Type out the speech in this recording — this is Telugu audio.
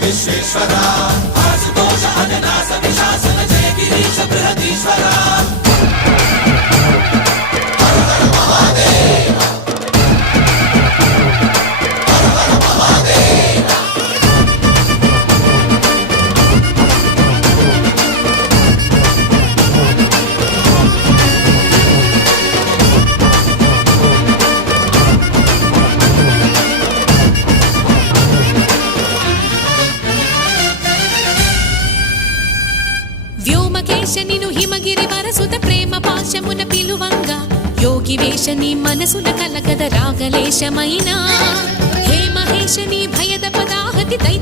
విశ్వేశ్వరా ఆశుతోష అజనాశ విశాసన జయ గిరీశ బృహదీశ్వరా హర హర మహాదేవ హర హర మహాదేవ వ్యోమకేశనిను హిమగిరి వరసుత ప్రేమ పాశమున పిలువంగా యోగి వేషని మనసున కలకద రాగలేశమైనా హే మహేశని భయద పదాహతి దైత్య